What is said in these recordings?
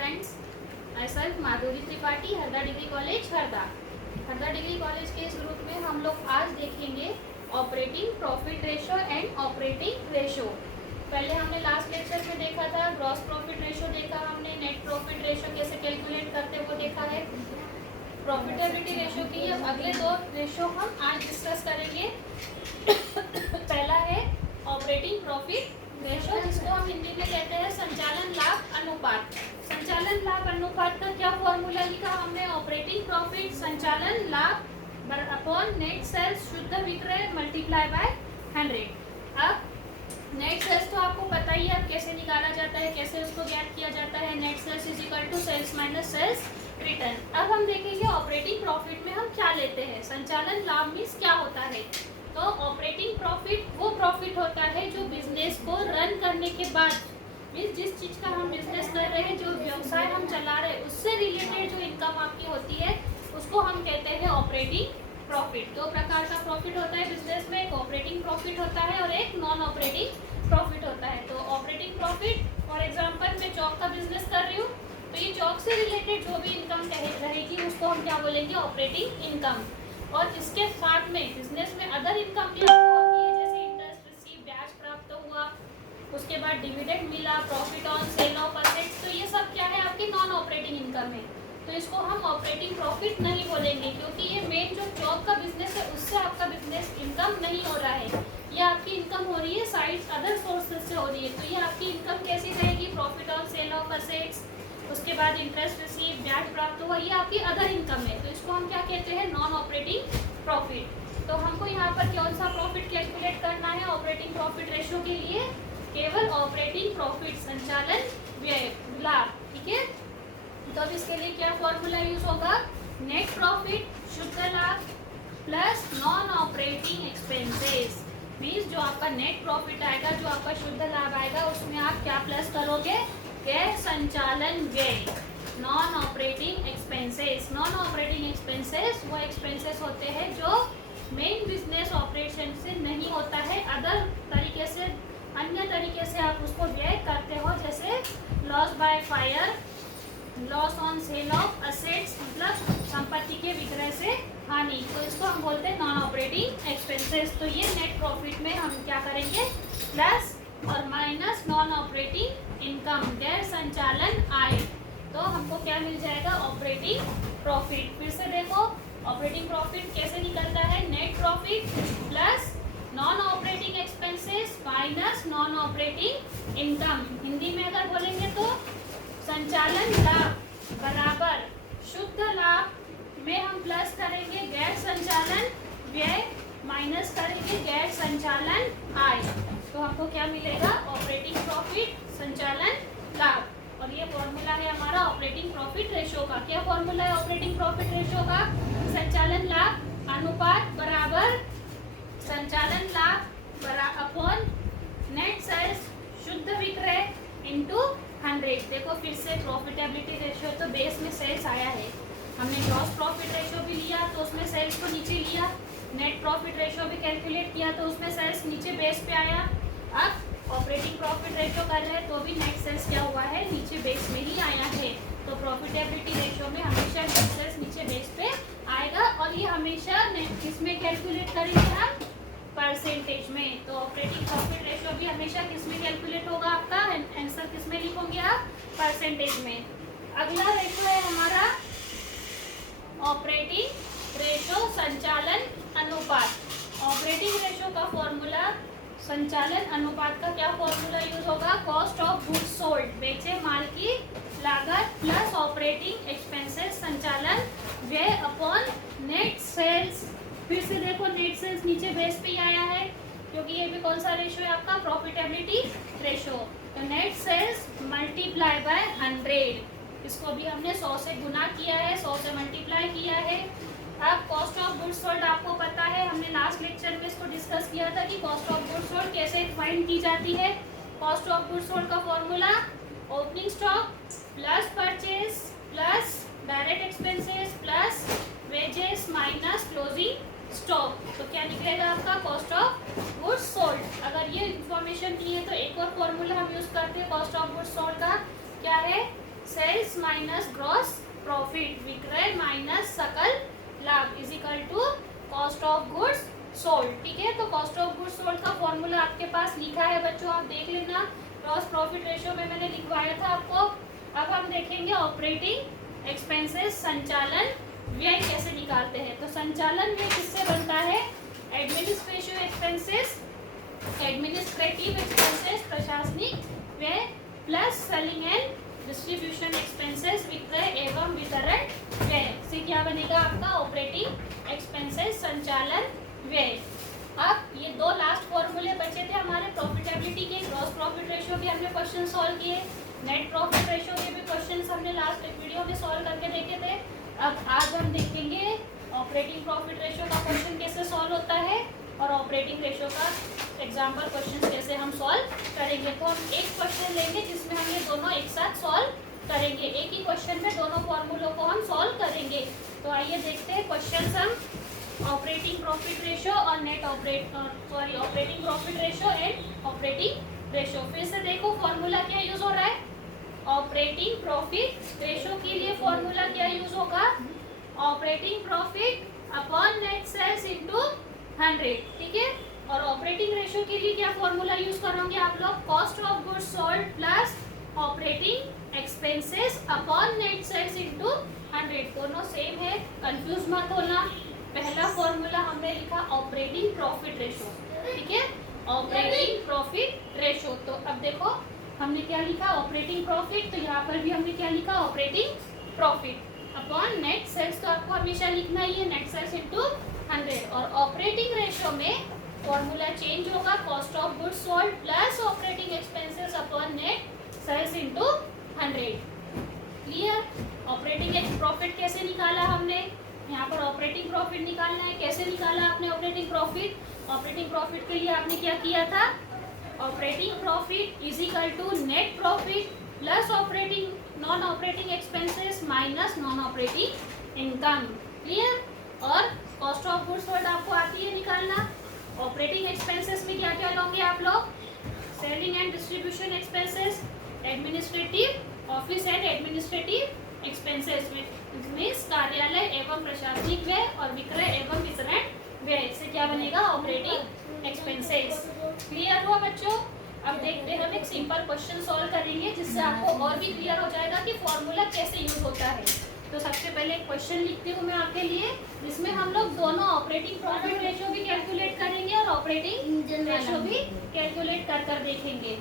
Friends, I self Madhuri Tripathi, Harda degree college Harda. Harda degree college के इस group में हम लोग आज देखेंगे operating profit ratio and operating ratio. पहले हमने लास्ट लेक्चर में देखा था ग्रॉस प्रॉफिट रेशो देखा, हमने नेट प्रॉफिट रेशो कैसे कैलकुलेट करते वो देखा है। प्रॉफिटेबिलिटी रेशो की अगले दो रेशो हम आज डिस्कस करेंगे। पहला है ऑपरेटिंग प्रॉफिट रेशो, जिसको हम हिंदी में कहते हैं संचालन लाभ अनुपात। संचालन लाभ अनुपात का क्या फॉर्मूला लिखा हमने? ऑपरेटिंग प्रॉफिट संचालन लाभ अपॉन नेट सेल्स शुद्ध विक्रय मल्टीप्लाई बाय 100। अब नेट सेल्स तो आपको पता ही है अब कैसे निकाला जाता है, कैसे उसको ज्ञात किया जाता है। Net sales is equal to sales minus sales return. अब हम देखेंगे ऑपरेटिंग प्रॉफिट में हम क्या लेते हैं। संचालन लाभ मीन्स क्या होता है? तो ऑपरेटिंग प्रॉफिट वो प्रॉफिट होता है जो बिजनेस को रन करने के बाद, मीन्स जिस चीज का हम बिजनेस कर रहे हैं, जो व्यवसाय हम चला रहे हैं, उससे रिलेटेड जो इनकम आपकी होती है उसको हम कहते हैं ऑपरेटिंग प्रॉफिट। दो प्रकार का प्रॉफिट होता है बिजनेस में, एक ऑपरेटिंग प्रॉफिट होता है और एक नॉन ऑपरेटिंग प्रॉफिट होता है। तो ऑपरेटिंग प्रॉफिट, फॉर एग्जाम्पल मैं चौक का बिजनेस कर रही हूँ, तो ये चौक से रिलेटेड जो भी इनकम रहेगी उसको हम क्या बोलेंगे? Operating income. और इसके साथ में बिजनेस में अदर इनकम भी आपको होती है, जैसे इंटरेस्ट रिसीव, ब्याज प्राप्त हुआ, उसके बाद डिविडेंड मिला, profit on sale of assets, तो ये सब क्या है? आपकी नॉन ऑपरेटिंग इनकम है। तो इसको हम ऑपरेटिंग प्रॉफिट नहीं बोलेंगे, क्योंकि ये मेन जो जॉब का बिजनेस है उससे आपका बिजनेस इनकम नहीं हो रहा है। ये आपकी इनकम हो रही है साइड अदर सोर्सेज से हो रही है। तो ये आपकी इनकम कैसी रहेगी? Profit on sale of assets, उसके बाद इंटरेस्ट रिसीव, ब्याज प्राप्त हुआ, ये आपकी अदर इनकम है। तो इसको हम क्या कहते हैं? Non operating profit. तो हमको यहाँ पर कौन सा प्रॉफिट कैलकुलेट करना है ऑपरेटिंग प्रॉफिट रेशो के लिए? केवल ऑपरेटिंग प्रॉफिट संचालन व्यय लाभ, ठीक है। तो अब इसके लिए क्या फॉर्मूला यूज होगा? नेट प्रॉफिट शुद्ध लाभ plus non operating expenses. Means जो आपका नेट प्रॉफिट आएगा, जो आपका शुद्ध लाभ आएगा, उसमें आप क्या प्लस करोगे? गैर संचालन व्यय, non operating expenses. Non operating expenses वो एक्सपेंसेस होते हैं जो मेन बिजनेस ऑपरेशन से नहीं होता है, अदर तरीके से, अन्य तरीके से आप उसको व्यय करते हो, जैसे loss by fire, loss on sale of assets, मतलब संपत्ति के विक्रय से हानि। तो इसको हम बोलते हैं नॉन ऑपरेटिंग एक्सपेंसेस। तो ये नेट प्रॉफिट में हम क्या करेंगे? प्लस और माइनस नॉन ऑपरेटिंग इनकम, गैर संचालन आय। तो हमको क्या मिल जाएगा? Operating profit. फिर से देखो ऑपरेटिंग प्रॉफिट कैसे निकलता है? Net profit plus non operating expenses minus non operating income. Hindi में अगर बोलेंगे तो संचालन लाभ बराबर शुद्ध लाभ में हम प्लस करेंगे गैर संचालन व्यय माइनस करेंगे गैर संचालन आय। तो हमको क्या मिलेगा? ऑपरेटिंग प्रॉफिट संचालन लाभ। और ये फॉर्मूला है हमारा ऑपरेटिंग प्रॉफिट रेशो का। क्या फॉर्मूला है ऑपरेटिंग प्रॉफिट रेशो का? संचालन लाभ अनुपात बराबर संचालन लाभ अपॉन नेट सेल्स शुद्ध विक्रय इनटू 100। देखो फिर से प्रॉफिटेबिलिटी रेशो, तो बेस में सेल्स आया है, हमने ग्रॉस प्रॉफिट रेशो भी लिया तो उसमें सेल्स को नीचे लिया, नेट प्रॉफिट रेशो भी कैलकुलेट किया तो उसमें सेल्स नीचे बेस पे आया। अब ऑपरेटिंग प्रॉफिट रेशो कर रहे हैं तो भी नेट सेल्स क्या हुआ है? नीचे बेस में ही आया है। तो प्रॉफिटेबिलिटी रेशो में हमेशा नेट सेल्स नीचे बेस पे आएगा, और ये हमेशा किसमें कैलकुलेट करेंगे हम? परसेंटेज में। तो ऑपरेटिंग प्रॉफिट रेशो भी हमेशा किस में कैलकुलेट होगा? आपका आंसर किस में लिखोगे आप? परसेंटेज में। अगला रेशो है हमारा ऑपरेटिंग रेशो संचालन अनुपात। ऑपरेटिंग रेशो का फॉर्मूला, संचालन अनुपात का क्या फॉर्मूला यूज होगा? कॉस्ट ऑफ गुड्स सोल्ड, बेचे माल की लागत प्लस ऑपरेटिंग एक्सपेंसेस संचालन व्यय अपॉन नेट सेल्स। फिर से देखो नेट सेल्स नीचे बेस पे ही आया है, क्योंकि ये भी कौन सा रेशो है आपका? Profitability ratio. तो नेट सेल्स मल्टीप्लाई बाय 100, इसको भी हमने 100 से गुना किया है, 100 से मल्टीप्लाई किया है। अब कॉस्ट ऑफ गुड्स सोल्ड आपको पता है, हमने लास्ट लेक्चर में इसको डिस्कस किया था कि कॉस्ट ऑफ गुड्स सोल्ड कैसे फाइंड की जाती है। कॉस्ट ऑफ गुड्स सोल्ड का formula opening stock plus purchase plus direct expenses plus wages minus closing stock. तो क्या निकलेगा आपका? Cost of goods sold. अगर ये इंफॉर्मेशन नहीं है तो एक और फॉर्मूला हम यूज करते हैं कॉस्ट ऑफ गुड्स सोल्ड का, क्या है? सेल्स माइनस ग्रॉस प्रॉफिट, विक्रय माइनस सकल लाभ is equal to cost of goods sold. ठीक है, तो कॉस्ट ऑफ गुड्स सोल्ड का फॉर्मूला आपके पास लिखा है बच्चों, आप देख लेना। ग्रॉस प्रॉफिट रेशियो में मैंने लिखवाया था आपको। अब हम देखेंगे ऑपरेटिंग एक्सपेंसेस, संचालन व्यय कैसे निकालते हैं। तो संचालन व्यय किससे बनता है? एडमिनिस्ट्रेटिव एक्सपेंसेस, एडमिनिस्ट्रेटिव एक्सपेंसेस प्रशासनिक व्यय plus selling and distribution expenses, विक्रय एवं वितरण व्यय से क्या बनेगा आपका ऑपरेटिंग एक्सपेंसेस, संचालन व्यय। अब ये दो लास्ट फॉर्मूले बचे थे हमारे प्रॉफिटेबिलिटी के। ग्रॉस प्रॉफिट रेशियो के हमने क्वेश्चन सॉल्व किए, नेट प्रॉफिट रेशियो के भी क्वेश्चंस हमने लास्ट वीडियो में सॉल्व करके देखे थे। अब आज हम देखेंगे ऑपरेटिंग प्रॉफिट रेशियो का क्वेश्चन कैसे सॉल्व होता है और ऑपरेटिंग रेशियो का एग्जाम्पल क्वेश्चन कैसे हम सॉल्व करेंगे। तो हम एक क्वेश्चन लेंगे जिसमें हम ये दोनों एक साथ सॉल्व करेंगे, एक ही क्वेश्चन में दोनों फॉर्मूलों को हम सॉल्व करेंगे। तो आइए देखते हैं क्वेश्चन हम ऑपरेटिंग प्रॉफिट रेशियो और net operating profit ratio and operating ratio. फिर से देखो फॉर्मूला क्या यूज हो रहा है, ऑपरेटिंग प्रॉफिट रेशियो के लिए फॉर्मूला क्या यूज होगा, operating profit upon net sales into 100। ठीक है, और ऑपरेटिंग रेशियो के लिए क्या फॉर्मूला यूज करोगे आप लोग, cost of goods sold plus operating expenses upon net sales into 100। दोनों सेम है, कंफ्यूज मत होना। पहला फॉर्मूला हमने लिखा ऑपरेटिंग प्रॉफिट रेशियो, ठीक है, ऑपरेटिंग प्रॉफिट रेशियो। तो अब देखो हमने क्या लिखा ऑपरेटिंग प्रॉफिट, तो यहाँ पर भी हमने क्या लिखा operating profit upon net sales, तो आपको हमेशा लिखना ही है नेट सेल्स इनटू 100। और ऑपरेटिंग रेशियो में फॉर्मूला चेंज होगा, cost of goods sold plus operating expenses upon net sales into 100। Clear? Operating profit कैसे निकाला हमने, यहाँ पर ऑपरेटिंग प्रॉफिट निकालना है। कैसे निकाला आपने ऑपरेटिंग प्रॉफिट, ऑपरेटिंग प्रॉफिट के लिए आपने क्या किया था, operating profit is equal to net profit plus operating non operating expenses minus non operating income. Clear? और कॉस्ट ऑफ गुड्स सोल्ड आपको आती है निकालना। ऑपरेटिंग एक्सपेंसेस में क्या क्या लोगे आप लोग, selling and distribution expenses, administrative office and administrative expenses means कार्यालय एवं प्रशासनिक व्यय, और विक्रय एवं वितरण व्यय से क्या बनेगा ऑपरेटिंग एक्सपेंसेस। क्लियर हुआ बच्चों? अब देखते हैं हम एक सिंपल क्वेश्चन सॉल्व करेंगे जिससे आपको और भी क्लियर हो जाएगा कि फॉर्मूला कैसे यूज होता है। तो सबसे पहले एक क्वेश्चन लिखती हूँ मैं आपके लिए, जिसमें हम लोग दोनों ऑपरेटिंग प्रॉफिट रेशियो भी कैलकुलेट करेंगे और ऑपरेटिंग रेशियो भी कैलकुलेट कर कर देखेंगे।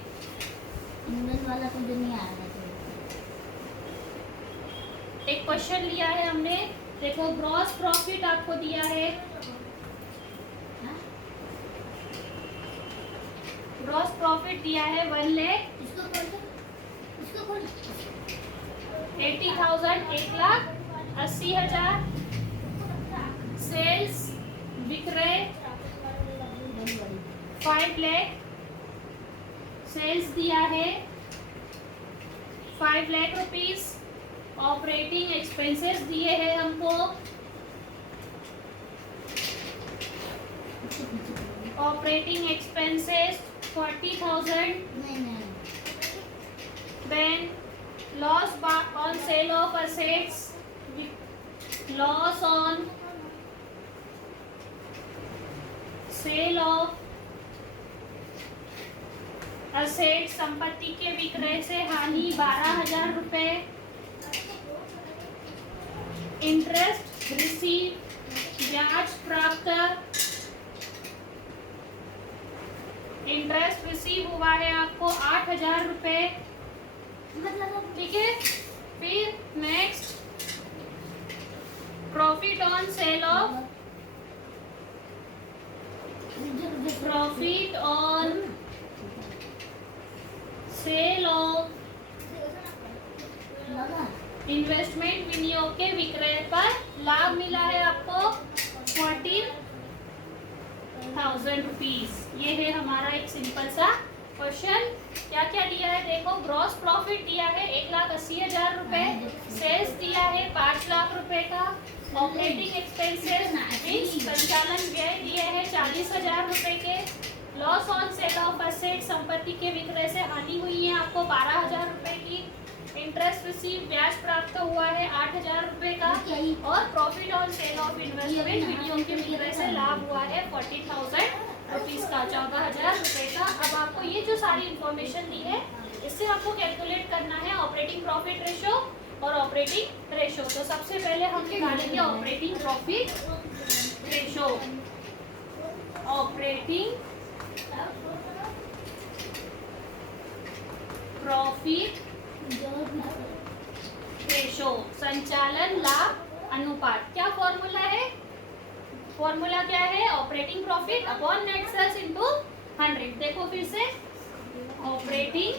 वाला तो नहीं आ रहा। एक क्वेश्चन लिया है हमने, देखो ग्रॉस प्रॉफिट आपको दिया है, ग्रॉस प्रॉफिट दिया है 1,80,000, 1,80,000। सेल्स विक्रय 5 लाख, सेल्स दिया है 5 लाख रुपीज। ऑपरेटिंग एक्सपेंसेस दिए हैं हमको, operating expenses 40,000। Then loss on sale of assets, loss on sale of assets, संपत्ति के विक्रय से हानि 12,000 रुपए। इंटरेस्ट रिसीव, ब्याज प्राप्त, इंटरेस्ट रिसीव हुआ है आपको 8,000 रुपए। ठीक है, फिर next profit on sale of, profit on sale of investment, विनियोग के विक्रय पर लाभ मिला है आपको 14,000 रुपीज। ये है हमारा एक सिंपल सा क्वेश्चन। क्या क्या दिया है देखो, ग्रॉस प्रॉफिट दिया है 1,80,000 रुपए, सेल्स दिया है 5 लाख रुपए का, ऑपरेटिंग एक्सपेंसेस मीन्स संचालन व्यय दिए हैं 40,000 रुपए के, loss on sale of asset संपत्ति के विक्रय से हानि हुई है आपको 12,000 रुपए की, इंटरेस्ट रिसीव ब्याज प्राप्त हुआ है 8,000 रुपए का, और profit on sale of investment video के विक्रय से लाभ हुआ है 40,000 रुपीज का, 14,000 रुपए का। अब आपको ये जो सारी इंफॉर्मेशन दी है इससे आपको कैलकुलेट करना है ऑपरेटिंग प्रॉफिट रेशो और ऑपरेटिंग रेशो। तो सबसे पहले हम निकालेंगे operating profit ratio. Operating profit ratio, संचालन लाभ अनुपात। क्या फॉर्मूला है? फॉर्मूला क्या है? Operating profit upon net sales into 100। देखो फिर से, operating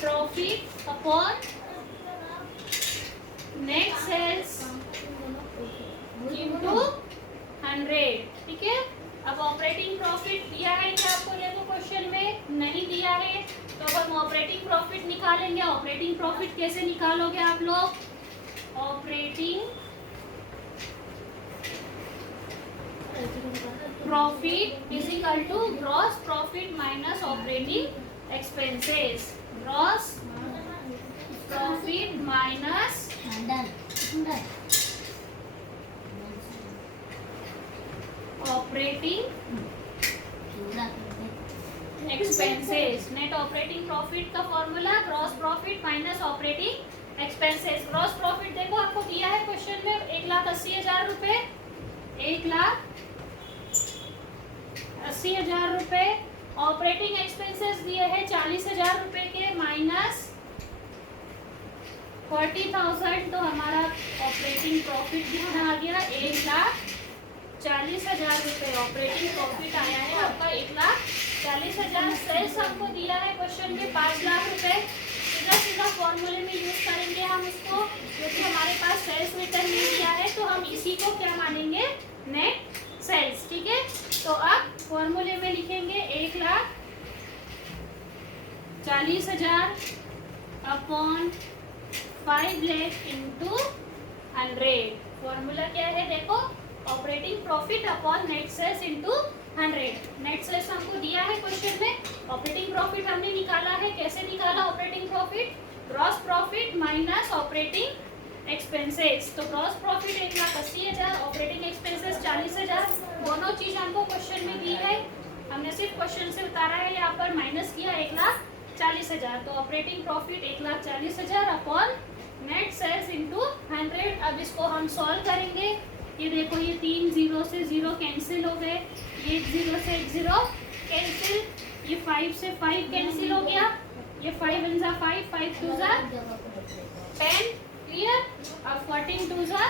profit upon net sales into 100। ठीक है। अब ऑपरेटिंग प्रॉफिट दिया है क्या आपको? देखो क्वेश्चन में नहीं दिया है, तो अब हम ऑपरेटिंग प्रॉफिट निकालेंगे। ऑपरेटिंग प्रॉफिट कैसे निकालोगे आप लोग? Operating profit is equal to gross profit minus operating expenses. Gross profit minus operating expenses. Net operating profit का formula gross profit minus operating expenses. Gross profit देखो आपको दिया है क्वेश्चन में 1,80,000 रुपए, 1,80,000 रुपए। ऑपरेटिंग एक्सपेंसेस दिए हैं 40,000 रुपए के माइनस 40,000, तो हमारा ऑपरेटिंग प्रॉफिट कितना आ गया? 1,40,000 रुपए ऑपरेटिंग प्रॉफिट आया है आपका 1,40,000। सेल्स हमको दिया है क्वेश्चन में 5 लाख रुपए। सीधा सीधा फॉर्मूले में यूज करेंगे हम इसको, क्योंकि हमारे पास सेल्स रिटर्न नहीं दिया है, तो हम इसी को क्या मानेंगे? Net sales. ठीक है। तो अब फॉर्मूले में लिखेंगे 1,40,000 अपॉन 5 लाख इंटू 100। फॉर्मूला क्या है? देखो, operating profit upon net sales into 100। Net sales हमको दिया है क्वेश्चन में, ऑपरेटिंग प्रॉफिट हमने निकाला है। कैसे निकाला operating profit? Gross profit minus operating expenses. तो ग्रॉस प्रॉफिट 1,80,000, ऑपरेटिंग एक्सपेंसेस 40,000। दोनों चीज हमको क्वेश्चन में दी है, हमने सिर्फ क्वेश्चन से उतारा है, यहाँ पर माइनस किया 1,40,000। तो operating profit 1,40,000 upon net sales into 100। अब इसको हम सॉल्व करेंगे। ये देखो, ये 3 0 से 0 कैंसिल हो गए, ये 1 0 से 1 0 कैंसिल, ये 5 से 5 कैंसिल हो गया, ये 5 1 जा 5, 5 2 जा 10। क्लियर। अब 14 2 जा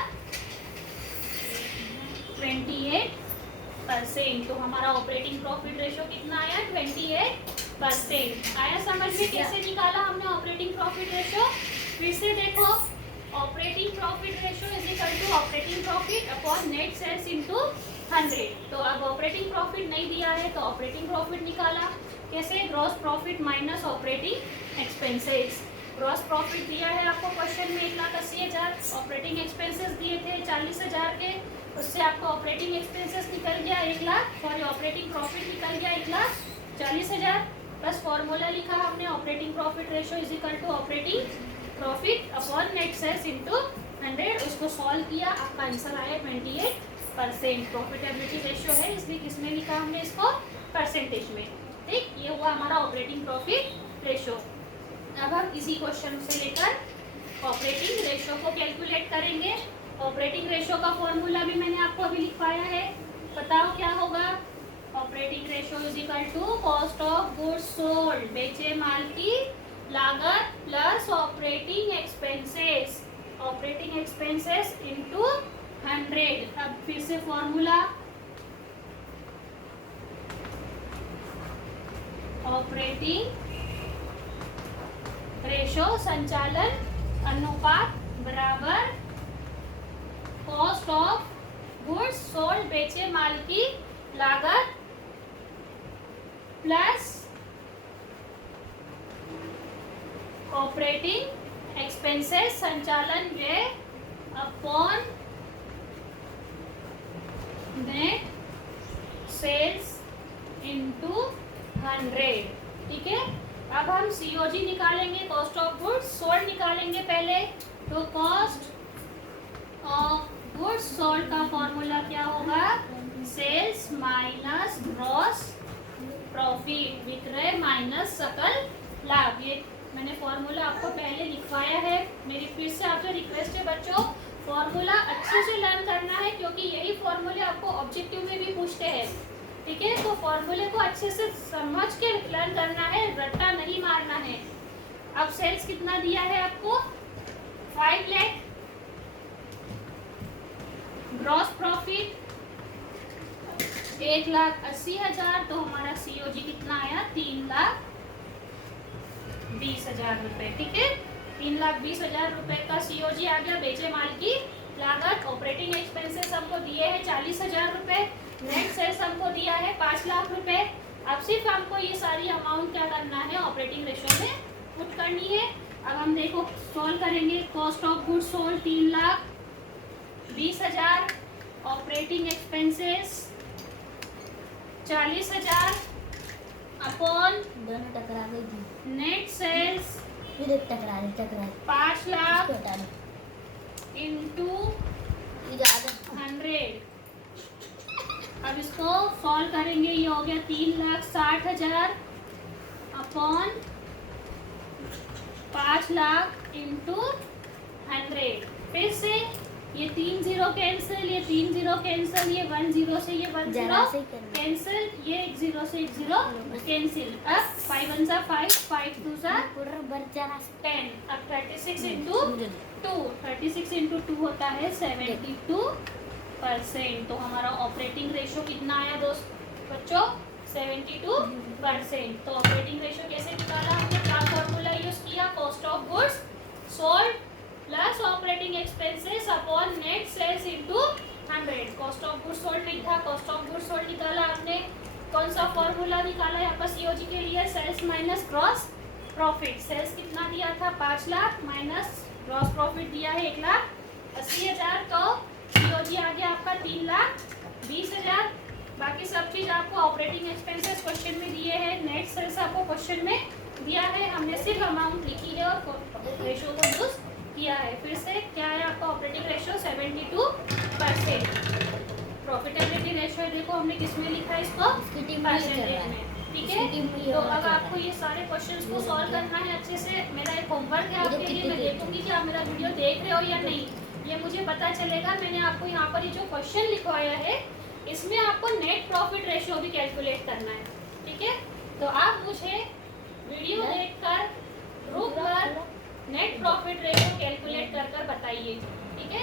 28%। तो हमारा ऑपरेटिंग प्रॉफिट रेशो कितना आया? 28% आया। समझ में कैसे निकाला हमने ऑपरेटिंग प्रॉफिट रेशो? फिर से देखो, operating profit ratio is equal to operating profit upon net sales into 100। तो अब ऑपरेटिंग प्रॉफिट नहीं दिया है, तो ऑपरेटिंग प्रॉफिट निकाला। कैसे? Gross profit minus operating expenses. Gross profit दिया है आपको क्वेश्चन में 1,80,000, ऑपरेटिंग एक्सपेंसेस दिए थे 40,000 के, उससे आपको ऑपरेटिंग एक्सपेंसेस निकल गया 1 लाख, सॉरी ऑपरेटिंग प्रॉफिट निकल गया 1,40,000। बस फॉर्मूला लिखा हमने, operating profit ratio is equal to operating profit upon net sales into 100। उसको सॉल्व किया, आपका आंसर आया 28%। प्रॉफिटेबिलिटी रेशियो है, इसलिए किसमें लिखा हमने इसको? परसेंटेज में। ठीक, ये हुआ हमारा ऑपरेटिंग प्रॉफिट रेशो। अब हम इसी क्वेश्चन से लेकर ऑपरेटिंग रेशो को कैलकुलेट करेंगे। ऑपरेटिंग रेशो का फॉर्मूला भी मैंने आपको अभी लिखवाया है, बताओ क्या होगा? Operating ratio is equal to cost of goods sold, बेचे माल की लागत plus operating expenses, operating expenses into 100। अब फिर से फॉर्मूला, ऑपरेटिंग रेशो संचालन अनुपात बराबर कॉस्ट ऑफ गुड्स सोल्ड, बेचे माल की लागत प्लस ऑपरेटिंग एक्सपेंसेस संचालन व्यय अपॉन नेट सेल्स इनटू 100। ठीक है। अब हम COG निकालेंगे, कॉस्ट ऑफ गुड्स सोल्ड निकालेंगे पहले। तो कॉस्ट ऑफ गुड्स सोल्ड का फॉर्मूला क्या होगा? सेल्स माइनस ग्रॉस प्रॉफिट, विक्रय माइनस सकल लाभ। ये मैंने फॉर्मूला आपको पहले लिखवाया है। मेरी फिर से आपसे रिक्वेस्ट है बच्चों, फॉर्मूला अच्छे से लर्न करना है, क्योंकि यही फॉर्मूले आपको ऑब्जेक्टिव में भी पूछते हैं। ठीक है, तो फॉर्मूले को अच्छे से समझ के लर्न करना है, रट्टा नहीं मारना है। अब सेल्स कितना दिया है आपको? 5 लाख। ग्रॉस प्रॉफिट 1,80,000, तो हमारा COG कितना आया? 3,20,000 रुपए। ठीक है, 3,20,000 रुपए का COG आ गया। बेचे माल की लागत। ऑपरेटिंग एक्सपेंसेस हमको दिए हैं 40,000 रुपए। नेट सेल्स हमको दिया है 5 लाख रुपए। अब सिर्फ हमको ये सारी अमाउंट क्या करना है? ऑपरेटिंग रेशो में पुट करनी है। अब हम देखो सॉल्व करेंगे। Cost of goods sold 3,20,000, operating expenses 40,000 upon दोनों टकरा गई थी, नेट सेल्स फिर एक टकरा रही 5 लाख हटा दो। इंटू इजाजत 100। अब इसको सॉल्व करेंगे। ये हो गया 3,60,000 अपॉन 5 लाख इंटू 100। फिर से ये 3 0 कैंसिल, ये 3 0 कैंसिल, ये 1 0 से ये 1 जरा 0 से करना। कैंसिल, ये 1 0 से 1 0 कैंसिल। अब 5 1 जा 5, 5 2 जा पूरा जरा से 10। अब 36 इंटू 2, 36 इंटू 2 होता है 72%। तो हमारा ऑपरेटिंग रेशो कितना आया बच्चों? 72%। तो ऑपरेटिंग रेशो कैसे निकाला हमने? क्या फॉर्मूला यूज किया? Cost of goods sold plus operating expenses upon net sales into 100। Cost of goods sold नहीं था, कॉस्ट ऑफ गुड्स सोल्ड निकाला आपने। कौन सा फॉर्मूला निकाला यहाँ पर COG के लिए? Sales minus gross profit. Sales कितना दिया था? 5 लाख माइनस ग्रॉस प्रॉफिट दिया है 1,80,000। तो COG आ गया आपका 3,20,000। बाकी सब चीज आपको ऑपरेटिंग एक्सपेंसेस क्वेश्चन में दिए हैं, नेट सेल्स आपको क्वेश्चन में दिया है। हमने सिर्फ अमाउंट लिखी है और रेशो को यूज किया है। फिर से क्या है आपका ऑपरेटिंग रेशो? 72%। प्रॉफिटेबिलिटी रेशो देखो हमने किसमें लिखा है इसको? परसेंटेज में। ठीक है, तो अब आपको ये सारे क्वेश्चंस को सॉल्व करना है अच्छे से। मेरा एक होमवर्क है आपके लिए। मैं देखूंगी कि आप मेरा वीडियो देख रहे हो या नहीं, ये मुझे पता चलेगा। मैंने आपको यहाँ पर ये जो क्वेश्चन लिखवाया है, इसमें आपको नेट प्रॉफिट रेशियो भी कैलकुलेट करना है। ठीक है, तो आप मुझे वीडियो देखकर ग्रुप पर नेट प्रॉफिट रेशियो कैलकुलेट कर बताइए। ठीक है,